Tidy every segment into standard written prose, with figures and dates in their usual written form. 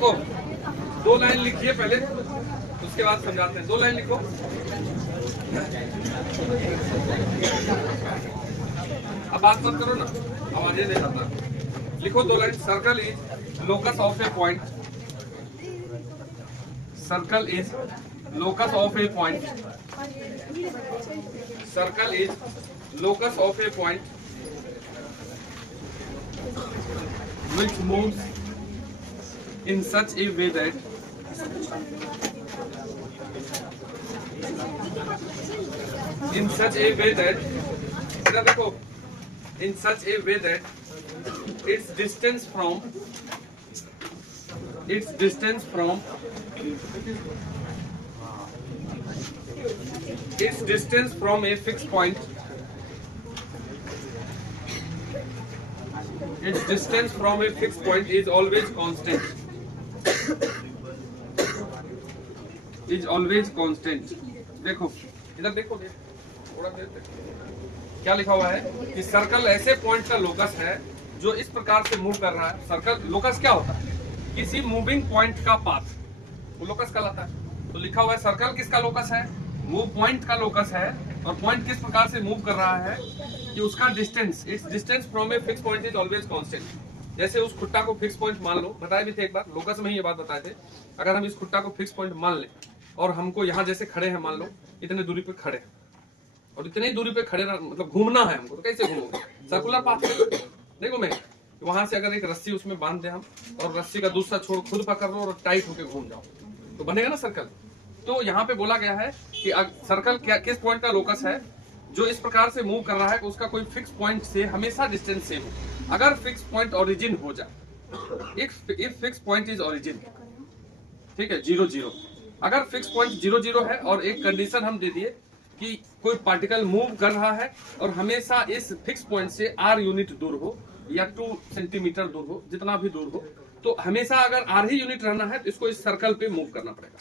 देखो 2 लाइन लिखिए पहले, उसके बाद समझाते हैं। 2 लाइन लिखो। अब बात मत करो ना, आवाज नहीं आता। लिखो 2 line. Circle is locus of A point. Circle is locus of A point. Circle is locus of A point which moves in such a way that इधर देखो, in such a way that its distance from a fixed point, its distance from a fixed point is always constant. Is always constant. देखो इधर देखो, थोड़ा देर देखो क्या लिखा हुआ है कि सर्कल ऐसे पॉइंट का लोकस है जो इस प्रकार से मूव कर रहा है। सर्कल लोकस क्या होता है? किसी मूविंग पॉइंट का पाथ, वो लोकस कहलाता है। तो लिखा हुआ है सर्कल किसका लोकस है? वो पॉइंट का लोकस है। और पॉइंट किस प्रकार से मूव कर रहा है कि उसका distance, it's distance from a fix point is always constant. जैसे उस खुट्टा को फिक्स पॉइंट मान लो, बताए भी थे एक बार, लोकस में ही ये बात बताए थे। अगर हम इस खुट्टा को फिक्स पॉइंट मान लें और हमको यहाँ जैसे खड़े हैं, मान लो इतने दूरी पे खड़े हैं और इतनी दूरी पे खड़े मतलब घूमना है हमको, तो कैसे घूमोगे? Circular path. देखो मैं वहां से अगर एक रस्सी उसमें बांध दे हम और रस्सी का दूसरा छोर खुद पकड़ लो और टाइट होके घूम जाओ, तो बनेगा ना सर्कल। तो यहाँ पे बोला गया है कि सर्कल क्या किस पॉइंट का लोकस है जो इस प्रकार से मूव कर रहा है कि उसका कोई फिक्स पॉइंट से हमेशा डिस्टेंस सेम हो। अगर फिक्स पॉइंट ओरिजिन हो जाए, if fix point is origin, ठीक है, 0 0, अगर फिक्स पॉइंट 0 0 है और एक कंडीशन हम दे दिए कि कोई पार्टिकल मूव कर रहा है और हमेशा इस फिक्स पॉइंट से r यूनिट दूर हो या 2 सेंटीमीटर दूर हो, जितना भी दूर हो, तो हमेशा अगर r ही यूनिट रहना है तो इसको इस सर्कल पे मूव करना पड़ेगा।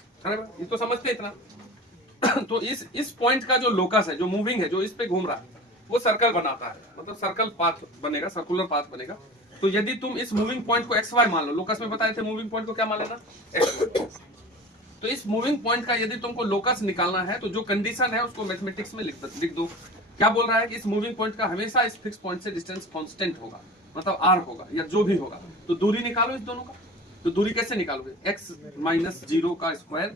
ये तो समझते इतना। तो इस पॉइंट का जो लोकस है, जो मूविंग है, जो इस पे घूम रहा है, वो सर्कल बनाता है, मतलब सर्कल पाथ बनेगा, सर्कुलर पाथ बनेगा। तो यदि तुम इस मूविंग पॉइंट को xy मान लो, लोकस में बताए थे मूविंग पॉइंट को क्या मान लेना, xy। तो इस मूविंग पॉइंट का यदि तुमको लोकस निकालना है तो जो कंडीशन है उसको मैथमेटिक्स में लिख दो। क्या बोल रहा है कि इस मूविंग पॉइंट का हमेशा इस फिक्स पॉइंट से डिस्टेंस कांस्टेंट होगा, मतलब r होगा या जो भी होगा। तो दूरी निकालो इस दोनों का। तो दूरी कैसे निकालोगे? x माइनस 0 का स्क्वायर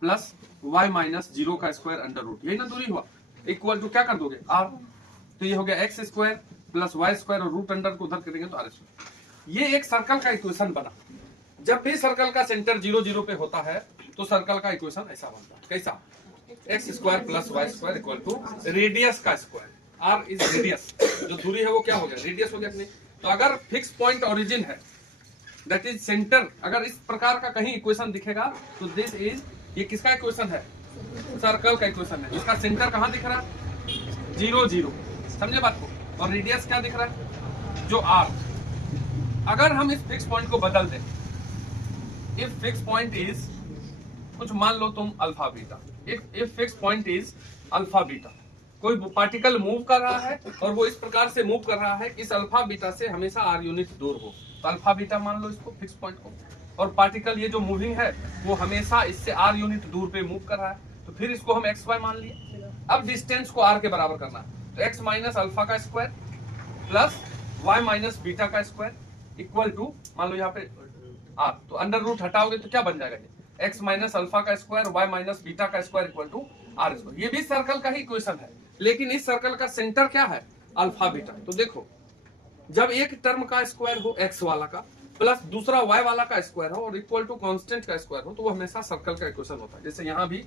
प्लस y माइनस 0 का स्क्वायर अंडर रूट, यही ना दूरी हुआ, इक्वल टू क्या कर दोगे, r। तो ये हो गया x square plus y square और रूट अंडर को उधर करेंगे तो r स्क्वायर। ये एक सर्कल का इक्वेशन बना। जब भी सर्कल का सेंटर 0 0 पे होता है तो सर्कल का इक्वेशन ऐसा बनता है, कैसा, X square plus Y square equal to radius का स्क्वायर। r इज रेडियस, जो दूरी है वो क्या हो गया, रेडियस हो गया अपने। तो अगर फिक्स पॉइंट ओरिजिन है, दैट इज सेंटर, अगर इस प्रकार का कहीं इक्वेशन दिखेगा तो दिस इज, ये किसका इक्वेशन है, सर्कल का इक्वेशन है। इसका सेंटर कहाँ दिख रहा है, 0 0, समझे बात को। और रेडियस क्या दिख रहा है, जो r। अगर हम इस फिक्स पॉइंट को बदल दें, इफ फिक्स पॉइंट इज कुछ मान लो तुम alpha beta, if fix point is alpha beta, कोई पार्टिकल मूव कर रहा है और वो इस प्रकार से मूव कर रहा है कि इस अल्फा बीटा से हमेशा r यूनिट दूर हो, तो अल्फा बीटा मान लो इसको, फिक्स पॉइंट को। और पार्टिकल ये जो मूविंग है वो हमेशा इससे r यूनिट दूर पे मूव कर रहा है, तो फिर इसको हम xy मान लिए। अब डिस्टेंस को r के बराबर करना है, तो x माइनस अल्फा का square plus y minus beta का स्क्वायर इक्वल टू, मान लो यहाँ पे r, तो अंडर रूट हटाओगे तो क्या बन जाएगा, ये x माइनस अल्फा का स्क्वायर y माइनस बीटा का square equal to r square. ये भी सर्कल का ही इक्वेशन है, लेकिन इस सर्कल का सेंटर क्या है, अल्फा बीटा। तो देखो, जब एक टर्म का स्क्वायर हो x वाला का प्लस दूसरा y वाला का स्क्वायर हो और इक्वल टू कांस्टेंट का स्क्वायर हो, तो वो हमेशा सर्कल का इक्वेशन होता है। जैसे यहाँ भी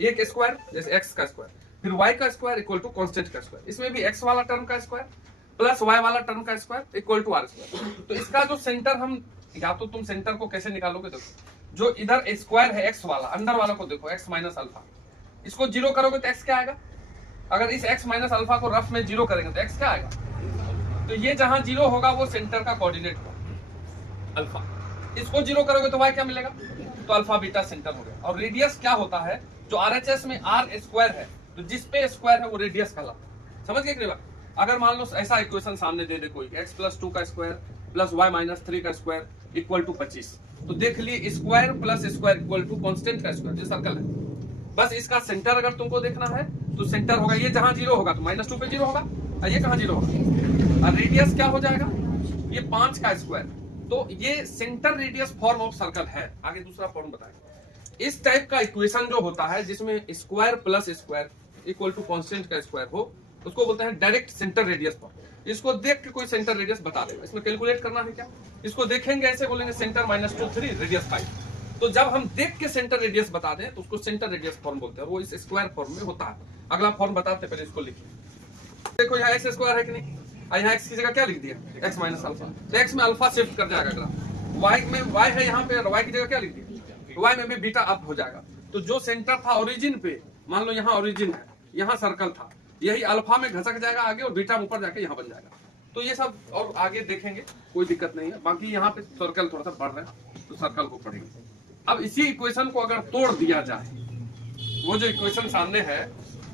एक स्क्वायर, जैसे x का स्क्वायर फिर y का स्क्वायर इक्वल टू कांस्टेंट का स्क्वायर, इसमें भी x वाला टर्म का स्क्वायर प्लस y वाला टर्म का square equal to r square. तो इसका जो सेंटर, हम या तो तुम सेंटर को कैसे निकालोगे, देखो जो इधर स्क्वायर है x वाला, अंदर वाला को देखो x माइनस अल्फा, इसको 0 करोगे तो x क्या आएगा। अगर इस x माइनस अल्फा को रफ में 0 करेंगे तो x क्या आएगा, तो ये जहां 0 होगा वो सेंटर का कोऑर्डिनेट होगा अल्फा। इसको 0 करोगे तो y क्या मिलेगा, तो अल्फा बीटा सेंटर हो गया। और रेडियस क्या होता है, जो RHS में r स्क्वायर है, तो जिस पे स्क्वायर है वो रेडियस कहलाता है। समझ गए बात। अगर मान लो ऐसा इक्वेशन सामने दे दे कोई, x प्लस 2 का स्क्वायर प्लस y माइनस 3 का स्क्वायर इक्वल टू 25, तो देख लिए square plus square equal to constant का स्क्वायर, ये सर्कल है। बस इसका सेंटर अगर तुमको देखना है तो सेंटर होगा ये, जहां 0 होगा तो -2 पे 0 होगा, और ये कहां 0 होगा, और रेडियस क्या हो जाएगा, ये 5 का स्क्वायर। तो ये centre radius form of circle है। आगे दूसरा फॉर्म बताएंगे। इस टाइप का इक्वेशन जो होता है जिसमें square plus square equal to constant का स्क्वायर हो, उसको बोलते हैं डायरेक्ट सेंटर रेडियस फॉर्म। इसको देख के कोई सेंटर रेडियस बता देगा, इसमें कैलकुलेट करना है क्या, इसको देखेंगे ऐसे बोलेंगे सेंटर -2 3 रेडियस 5। तो जब हम देख के सेंटर रेडियस बता दें तो उसको सेंटर रेडियस फॉर्म बोलते हैं, वो इस स्क्वायर फॉर्म में होता है। अगला फॉर्म बताते पहले इसको लिखिए। देखो यहाँ एक्स स्क्वायर है कि नहीं, यहाँ एक्स की जगह क्या लिख दिया, एक्स माइनस अल्फा, तो एक्स में अल्फा शिफ्ट कर जाएगा ग्राफ, वाई में वाई है यहाँ पे, वाई की जगह क्या लिख दिया, वाई में भी बीटा अप हो जाएगा। तो जो सेंटर था ओरिजिन पे, मान लो यहाँ ओरिजिन है, यहाँ सर्कल था, यही अल्फा में घसक जाएगा आगे और बीटा में ऊपर जाके यहाँ बन जाएगा। तो ये सब और आगे देखेंगे, कोई दिक्कत नहीं है। बाकी यहाँ पे सर्कल थोड़ा सा बढ़ रहा है तो सर्कल को पढ़ेंगे। अब इसी इक्वेशन को अगर तोड़ दिया जाए, वो जो इक्वेशन सामने है,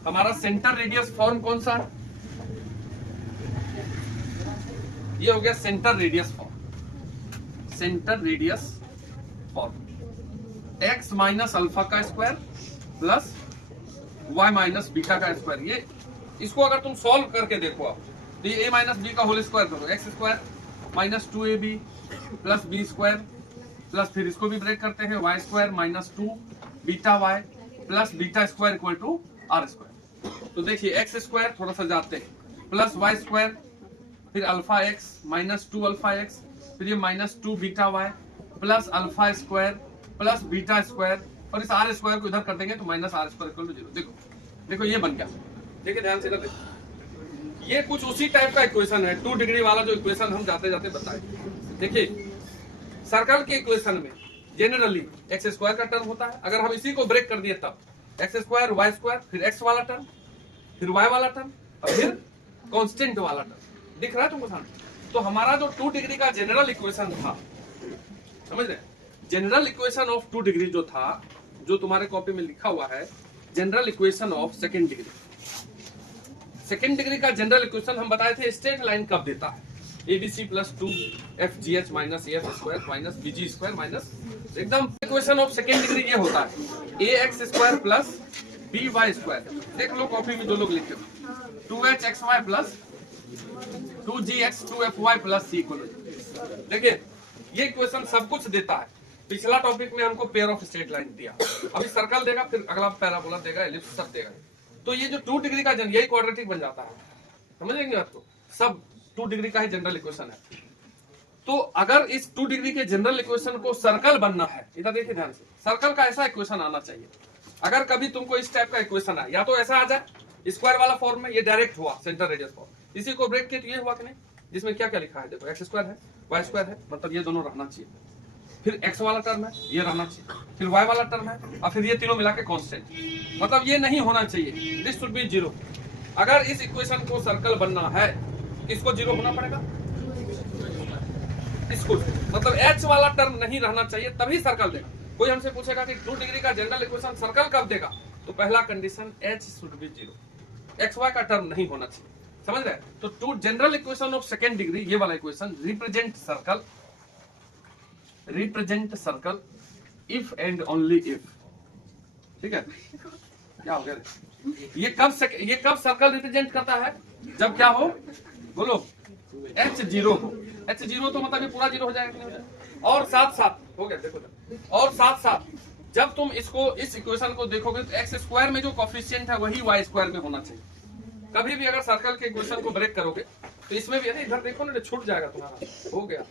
हमारा सेंटर रेडियस फॉर्म कौन सा है, ये हो गया centre radius form. Centre radius form x minus alpha का square plus y minus beta का स्क्वायर। ये इसको अगर तुम सॉल्व करके देखो आप, तो ये a माइनस बी का होल स्क्वायर करो, X square minus 2ab plus B square plus, फिर इसको भी ब्रेक करते हैं, Y square minus 2 beta Y plus beta square equal to R square. तो देखिए एक्स स्क्वायर थोड़ा सा जाते हैं, प्लस वाई स्क्वायर, फिर alpha X minus 2 alpha X, फिर ये -2 beta Y plus alpha square plus beta square, और इस आर स्क्वायर को इधर कर देंगे तो minus R square equal to 0। देखो देखो ये बन गया। देखिए ध्यान से देखो, ये कुछ उसी टाइप का इक्वेशन है, 2 डिग्री वाला जो इक्वेशन हम जाते जाते बताए। देखिए सर्कल के इक्वेशन में जनरली एक्स स्क्वायर का टर्म होता है, अगर हम इसी को ब्रेक कर दिए तब एक्स स्क्वायर वाई स्क्वायर, फिर एक्स वाला टर्म, फिर वाई वाला टर्म, और फिर कांस्टेंट वाला टर्म। दिख रहा है तुमको सामने। तो हमारा जो 2 डिग्री का जनरल इक्वेशन था, समझ रहे, जनरल इक्वेशन ऑफ 2 डिग्री जो था, जो तुम्हारे कॉपी में लिखा हुआ है general equation of second degree. Second degree का जनरल इक्वेशन हम बताए थे स्ट्रेट लाइन कब देता है, ABC plus 2FGH minus AF square minus BG square minus, एकदम इक्वेशन ऑफ सेकेंड डिग्री ये होता है AX square plus BY square. देख लो कॉपी में जो लोग लिखे हो, 2HXY plus 2GX 2FY plus C equal. देखिए ये इक्वेशन सब कुछ देता है। पिछला टॉपिक में हमको पेयर ऑफ स्ट्रेट लाइन दिया, अभी सर्कल देगा, फिर अगला पैराबोला देगा, एलिप्स सब देगा। तो ये जो 2 डिग्री का यही क्वाड्रेटिक बन जाता है, समझेंगे आपको, सब 2 डिग्री का ही जनरल इक्वेशन है। तो अगर इस 2 डिग्री के जनरल इक्वेशन को सर्कल बनना है, इधर देखिए ध्यान से, सर्कल का ऐसा इक्वेशन आना चाहिए। अगर कभी तुमको इस टाइप का इक्वेशन आए, या तो ऐसा आ जाए स्क्वायर वाला फॉर्म में, ये डायरेक्ट हुआ सेंटर रेडियस फॉर्म, इसी को ब्रेक किया तो ये हुआ कि नहीं, जिसमें क्या क्या लिखा है, देखो एक्स स्क्वायर है वाई स्क्वायर है, मतलब ये दोनों रहना चाहिए, फिर एक्स वाला टर्म है ये रहना चाहिए, फिर वाई वाला टर्म है, और फिर ये तीनों मिला के कांस्टेंट, मतलब ये नहीं होना चाहिए, दिस शुड बी 0। अगर इस इक्वेशन को सर्कल बनना है, इसको 0 होना पड़ेगा, इसको मतलब एच वाला टर्म नहीं रहना चाहिए, तभी सर्कल देगा। कोई हमसे पूछेगा कि 2 डिग्री का जनरल इक्वेशन सर्कल कब देगा, तो पहला condition H should be 0, X Y का टर्म नहीं होना चाहिए, समझ रहे। तो 2 general equation of second degree, ये वाला equation represent circle if and only if, ठीक है। क्या हो गया, ये कब सर्कल रिप्रेजेंट करता है, जब क्या हो, बोलो H 0 हो। H 0 तो मतलब ये पूरा 0 हो जाएगा कि नहीं हो जाएगा। और साथ साथ हो गया, देखो, और साथ साथ जब तुम इसको इस इक्वेशन को देखोगे तो एक्स स्क्वायर में जो कोफिशिएंट है वही वाई स्क्वायर में होना चाहिए। कभी भी अगर सर्कल के इक्वेशन को ब्रेक करोगे तो इसमें भी, इधर देखो ना, छूट जाएगा तुम्हारा, हो गया।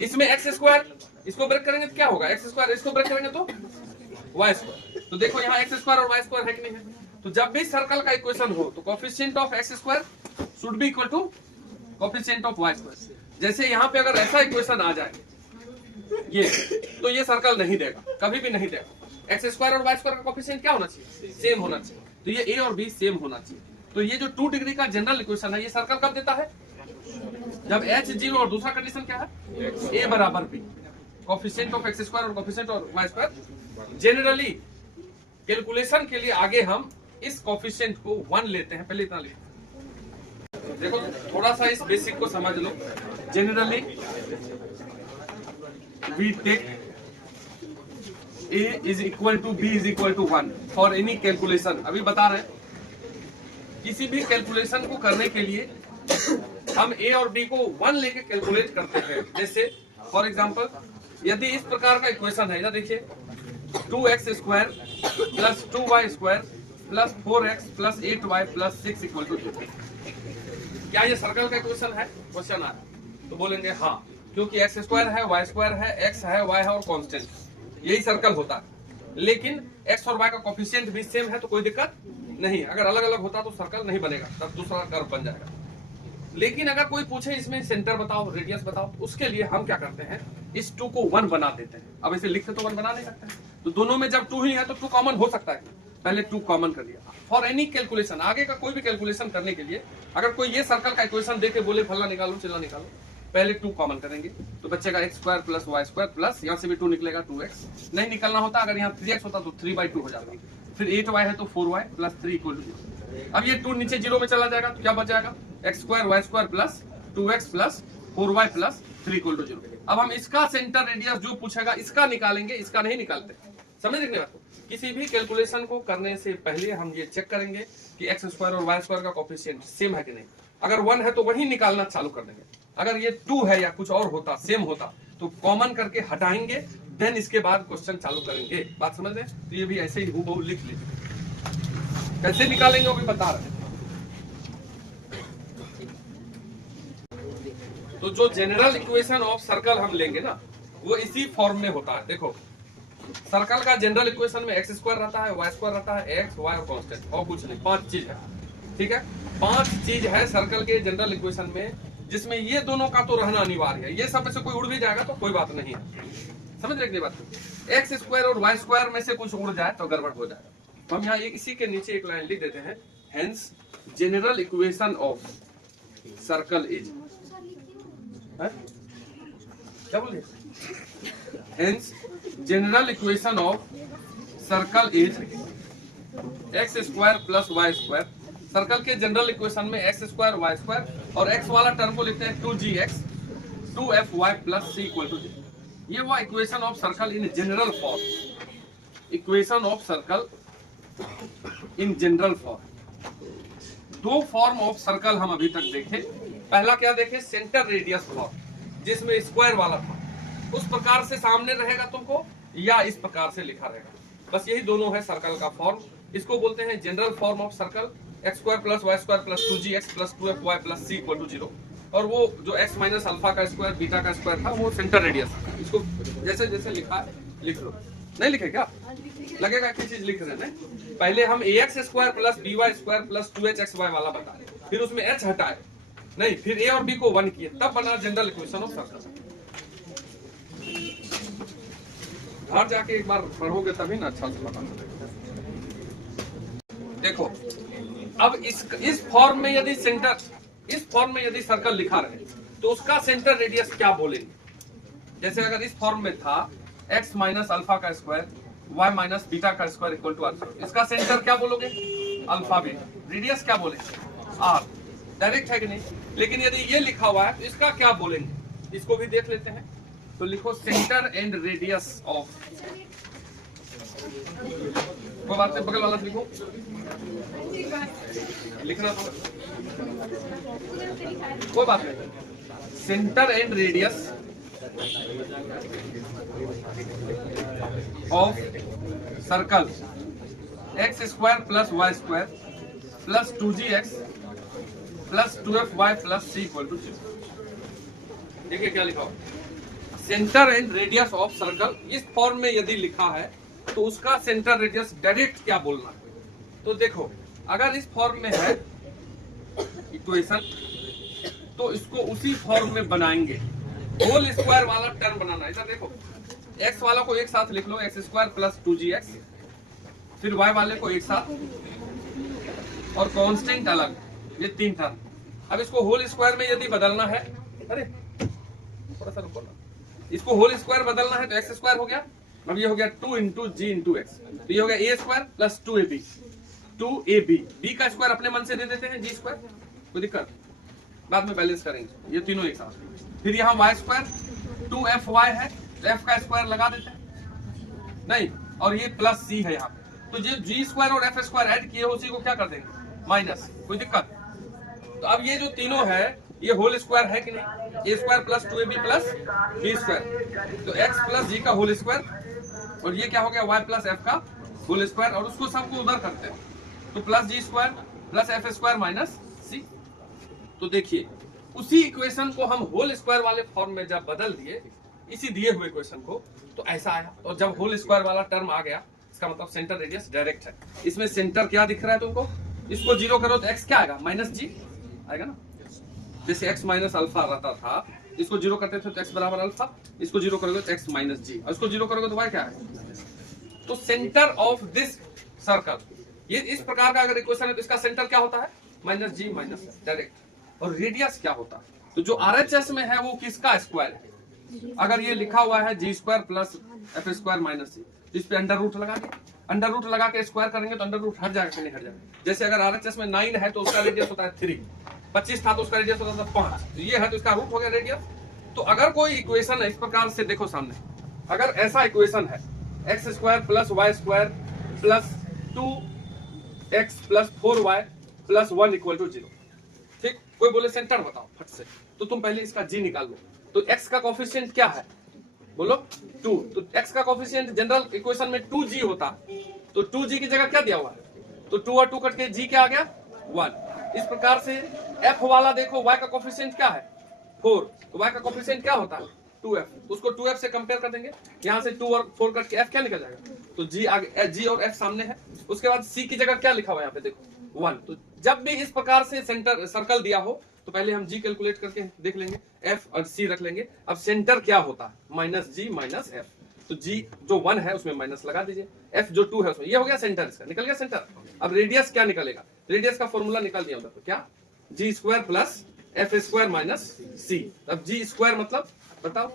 इसमें एक्स स्क्वायर, इसको ब्रेक करेंगे तो क्या होगा, एक्स स्क्वायर, इसको ब्रेक करेंगे तो वाई स्क्वायर। तो देखो यहाँ एक्स स्क्वायर और वाई स्क्वायर है कि नहीं है। तो जब भी सर्कल का इक्वेशन हो तो coefficient of x square should be equal to coefficient of Y square. जैसे यहाँ पे अगर ऐसा इक्वेशन आ जाए ये, तो ये सर्कल नहीं देगा, कभी भी नहीं देगा। एक्स स्क्वायर और वाई स्क्वायर का कोफिशिएंट क्या होना चाहिए, सेम होना चाहिए। तो ये ए और बी सेम होना चाहिए। तो ये जो 2 डिग्री का जनरल इक्वेशन है, ये सर्कल कब देता है, जब H 0 और दूसरा कंडीशन क्या है, A बराबर B, coefficient of x square और coefficient of Y square. Generally calculation के लिए आगे हम इस कोफिशिएंट को 1 लेते हैं, पहले इतना लिखो। देखो थोड़ा सा इस बेसिक को समझ लो। Generally we take a is equal to b is equal to 1 for any calculation. अभी बता रहे हैं किसी भी कैलकुलेशन को करने के लिए हम a और b को 1 लेके कैलकुलेट करते हैं। जैसे फॉर एग्जांपल यदि इस प्रकार का इक्वेशन है, इधर देखिए 2x square plus 2y square plus 4x plus 8y plus 6 equal to 0। क्या ये सर्कल का इक्वेशन है? क्वेश्चन आ रहा है तो बोलेंगे हाँ, क्योंकि x स्क्वायर है, y स्क्वायर है, x है, y है और कांस्टेंट, यही सर्कल होता है। लेकिन x और y का कोफिशिएंट भी सेम है तो कोई दिक्कत नहीं। अगर अलग अलग होता तो सर्कल नहीं बनेगा, तब दूसरा कर्व बन जाएगा। लेकिन अगर कोई पूछे इसमें सेंटर बताओ, रेडियस बताओ, उसके लिए हम क्या करते हैं, इस 2 को 1 बना देते हैं। अब इसे लिखते तो 1 बना नहीं सकते, तो दोनों में जब 2 ही है तो 2 कॉमन हो सकता है। पहले 2 कॉमन कर लिया। फॉर एनी कैलकुलेशन, आगे का कोई भी कैलकुलेशन करने के लिए अगर कोई ये सर्कल का इक्वेशन देके बोले फल्ला निकालो चिल्ला निकालो, पहले 2 कॉमन करेंगे तो बचेगा x square plus y square plus यहाँ से भी 2 निकलेगा 2x। नहीं निकलना होता, अगर यहाँ 3x होता तो 3/2 हो जाएगा। फिर 8y है तो 4y प्लस 3 इक्वल टू 0। अब ये 2 नीचे 0 में चला जाएगा तो क्या बच जाएगा, x square y square plus 2x plus 4y plus 3 equal to 0। अब हम इसका सेंटर रेडियस जो पूछेगा इसका निकालेंगे, इसका नहीं निकालते। समझ रहे बात? किसी भी कैलकुलेशन को करने से पहले हम ये चेक करेंगे कि एक्स स्क्वायर और वाई स्क्वायर का कोफिशिएंट सेम है कि नहीं। अगर 1 है तो वही निकालना चालू कर देंगे। अगर ये 2 है या कुछ और होता, सेम होता, तो कॉमन करके हटाएंगे, देन इसके बाद क्वेश्चन चालू करेंगे। बात समझ रहे? तो ये भी ऐसे ही हूबहू लिख लीजिए। कैसे निकालेंगे वो भी बता रहे हैं। तो जो जनरल इक्वेशन ऑफ सर्कल हम लेंगे ना, वो इसी फॉर्म में होता है। देखो सर्कल का जनरल इक्वेशन में एक्स स्क्वायर रहता है, वाई स्क्वायर रहता है, एक्स वाई और कांस्टेंट, और कुछ नहीं। 5 चीज है, ठीक है। 5 चीज है सर्कल के जनरल इक्वेशन में, जिसमें ये दोनों का तो रहना अनिवार्य है। ये सब में से कोई उड़ भी जाएगा तो कोई बात नहीं है। समझ रहे की बात? एक्स स्क्वायर और वाई स्क्वायर में से कुछ उड़ जाए तो गड़बड़ हो जाएगा। तो हम यहाँ इसी के नीचे एक लाइन लिख देते हैं, hence general equation of circle is, क्या बोलिए, hence general equation of circle is X square plus Y square. Circle के जनरल इक्वेशन में एक्स स्क्वायर वाई स्क्वायर और एक्स वाला टर्म को लिखते हैं 2gx 2fy plus c equal to 0। ये हुआ equation of circle in general form. Equation of circle in general form. 2 form of circle हम अभी तक देखे। पहला क्या देखे, सेंटर रेडियस फॉर्म, जिसमें स्क्वायर वाला था, उस प्रकार से सामने रहेगा तुमको या इस प्रकार से लिखा रहेगा। बस यही दोनों है सर्कल का फॉर्म। इसको बोलते हैं general form of circle, X square plus Y square plus 2gx plus 2fy plus c equal to 0। और वो जो x माइनस अल्फा का स्क्वायर बीटा का स्क्वायर था वो सेंटर रेडियस। इसको जैसे जैसे लिखा है लिख लो। नहीं लिखे क्या? लगेगा कि चीज लिख रहे हैं। पहले हम ax square plus by square plus 2hxy वाला बताए, फिर उसमें h हटाए, नहीं फिर a और b को 1 किए, तब बना जनरल इक्वेशन ऑफ सर्कल। घर जाके एक बार पढ़ोगे तभी ना अच्छा से पता चलेगा। देखो अब इस फॉर्म में यदि सेंटर, इस फॉर्म में यदि सर्कल लिखा रहे तो उसका सेंटर रेडियस क्या बोलेंगे। जैसे अगर इस फॉर्म में था x माइनस अल्फा का स्क्वायर y माइनस बीटा का स्क्वायर इक्वल टू अल्फा, इसका सेंटर क्या बोलोगे, अल्फा बीटा। रेडियस क्या बोलेंगे, r। डायरेक्ट है कि नहीं? लेकिन यदि ये लिखा हुआ है तो इसका क्या बोलेंगे, इसको भी देख लेते हैं। तो लिखो सेंटर एंड रेडियस ऑफ, कोई बात नहीं बगल वाला लिखो, लिखना तो कोई बात नहीं। Centre and radius of circle X square plus Y square plus 2gx plus 2fy plus c equal to 0। देखिए क्या लिखा हो, centre and radius of circle. इस फॉर्म में यदि लिखा है तो उसका सेंटर रेडियस डायरेक्ट क्या बोलना है। तो देखो अगर इस फॉर्म में है इक्वेशन तो इसको उसी फॉर्म में बनाएंगे। होल स्क्वायर वाला टर्म बनाना है। इधर देखो x वाला को एक साथ लिख लो, एक्स स्क्वायर प्लस 2gx, फिर y वाले को एक साथ और कांस्टेंट अलग, ये 3 टर्म। अब इसको होल स्क्वायर में यदि बदलना है, अरे थोड़ा सा रुको ना, इसको होल स्क्वायर बदलना है तो एक्स स्क्वायर हो गया, अब ये हो गया 2 इंटू जी इंटू एक्स, तो ये हो गया A square plus 2ab, 2ab। B का स्क्वायर अपने मन से दे देते हैं, जी स्क्वायर, कोई दिक्कत, बाद में बैलेंस करेंगे ये तीनों एक साथ। फिर यहाँ वाई स्क्वायर 2fy है तो f का स्क्वायर लगा देते हैं, नहीं, और ये प्लस सी है यहाँ पे, तो जो जी स्क्वायर और एफ स्क्वायर ऐड किए उसी को क्या कर देंगे माइनस, कोई दिक्कत। तो अब ये जो तीनों है ये होल स्क्वायर है कि नहीं, A square plus 2ab plus B square, तो एक्स प्लस जी का होल स्क्वायर, और ये क्या हो गया वाई प्लस एफ का होल स्क्वायर, और उसको सबको उधर करते हैं, तो plus G square plus F square minus C. तो देखिए उसी इक्वेशन को हम होल स्क्वायर वाले फॉर्म में जब बदल दिए इसी दिए हुए इक्वेशन को, तो ऐसा आया, और जब होल स्क्वायर वाला टर्म आ गया इसका मतलब सेंटर रेडियस डायरेक्ट है। इसमें सेंटर क्या दिख रहा है तुमको, इसको जीरो करो तो एक्स क्या आएगा माइनस जी आएगा ना, जैसे x माइनस अल्फा रहता था, इसको जीरो करते थे तो x बराबर अल्फा, इसको जीरो करोगे तो x माइनस जी, और इसको जीरो करोगे तो y क्या है। तो सेंटर ऑफ दिस सर्कल, ये इस प्रकार का अगर इक्वेशन है तो इसका सेंटर क्या होता है माइनस जी माइनस डायरेक्ट, और रेडियस क्या होता है, तो जो RHS में है वो किसका स्क्वायर है, अगर ये लिखा हुआ है G square plus F square minus C, इस पे अंडर रूट लगा दिया, अंडर रूट लगा के स्क्वायर करेंगे तो अंडर रूट हट जाएगा कि नहीं हट जाएगा। जैसे अगर RHS में 9 है तो उसका रेडियस होता है 3, 25 था तो उसका रेडियस होता था 5, तो ये है तो इसका रूट हो गया रेडियस। तो अगर कोई इक्वेशन है इस प्रकार से देखो सामने, अगर ऐसा इक्वेशन है X square plus Y square plus 2x plus 4y plus 1 equal to 0, ठीक, कोई बोले सेंटर बताओ फट से, तो तुम पहले इसका जी निकाल लो, तो x का कोफिशिएंट क्या है बोलो 2, तो x का कोफिशिएंट जनरल इक्वेशन में 2g होता, तो 2g की जगह क्या दिया हुआ है, तो 2 और 2 कट के g क्या आ गया 1। इस प्रकार से f वाला देखो y का कोफिशिएंट क्या है 4, तो y का कोफिशिएंट क्या होता है 2f, उसको 2f से कंपेयर कर देंगे, यहाँ से 2 और 4 कट के f क्या निकल जाएगा, तो g आगे g और f सामने है, उसके बाद c की जगह क्या लिखा हुआ है यहाँ पे देखो 1। तो जब भी इस प्रकार से सेंटर सर्कल दिया हो तो पहले हम g कैलकुलेट करके देख लेंगे, f और c रख लेंगे। अब सेंटर क्या होता है माइनस जी माइनस एफ, तो g जो 1 है उसमें माइनस लगा दीजिए, f जो 2 है उसमें, ये हो गया सेंटर, इसका निकल गया सेंटर। अब रेडियस क्या निकलेगा, रेडियस का फॉर्मूला निकाल दिया उधर, तो क्या G square plus F square minus C. अब जी स्क्वायर मतलब बताओ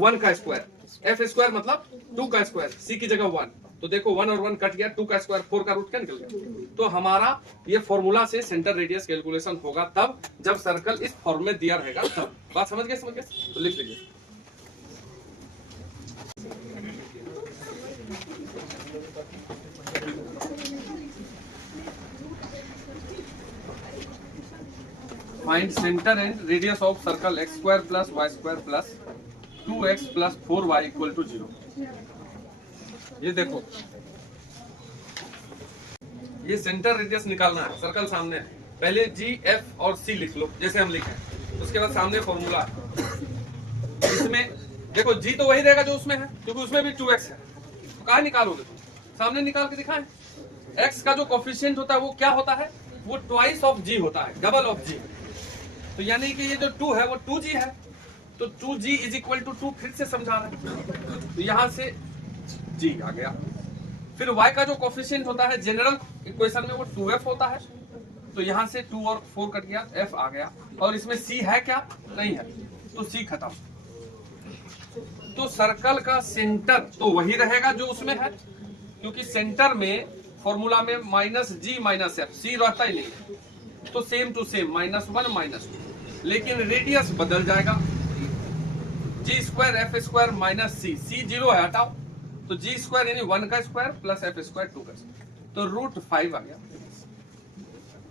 1 का स्क्वायर, एफ स्क्वायर मतलब 2 का स्क्वायर, सी की जगह 1, तो देखो 1 और 1 कट गया, 2 का स्क्वायर 4 का रूट क्या निकल गया। तो हमारा ये फॉर्मूला से सेंटर रेडियस कैलकुलेशन होगा तब जब सर्कल इस फॉर्म में दिया रहेगा तब। बात समझ गए तो लिख लीजिए। Find centre and radius of circle X square plus Y square plus 2x plus 4y equal to 0। ये देखो ये सेंटर रेडियस निकालना है, सर्कल सामने है, पहले जी एफ और सी लिख लो जैसे हम लिखे, उसके बाद सामने फॉर्मूला है, इसमें देखो जी तो वही रहेगा जो उसमें है क्योंकि उसमें भी 2x है, तो कहाँ निकालोगे तुम, सामने निकाल के दिखाएं। x का जो कोफिशिएंट होता है वो क्या होता है, वो ट्वाइस ऑफ g होता है, डबल ऑफ g, तो यानी कि ये जो 2 है वो 2g है, तो 2g इज इक्वल टू 2 फिर से समझा रहे हैं, तो यहां से g आ गया। फिर y का जो कोफिशिएंट होता है जनरल इक्वेशन में वो 2f होता है, तो यहां से 2 और 4 कट गया, f आ गया, और इसमें c है क्या नहीं है, तो c खत्म। तो सर्कल का सेंटर तो वही रहेगा जो उसमें है, क्योंकि सेंटर में फॉर्मूला में माइनस जी माइनस एफ, सी रहता ही नहीं, तो सेम टू सेम -1 -2, लेकिन रेडियस बदल जाएगा, जी स्क्वायर एफ स्क्वायर माइनस सी, सी 0 है हटाओ, तो जी स्क्वायर यानी 1 का स्क्वायर प्लस एफ स्क्वायर 2 का स्क्वायर, तो √5 आ गया,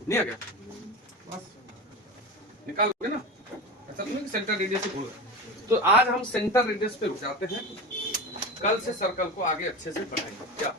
नहीं आ गया, बस निकालोगे ना, ऐसा नहीं कि सेंटर रेडियस ही भूल गए। तो आज हम सेंटर रेडियस पे रुक जाते हैं, कल से सर्कल को आगे अच्छे से पढ़ाएंगे क्या।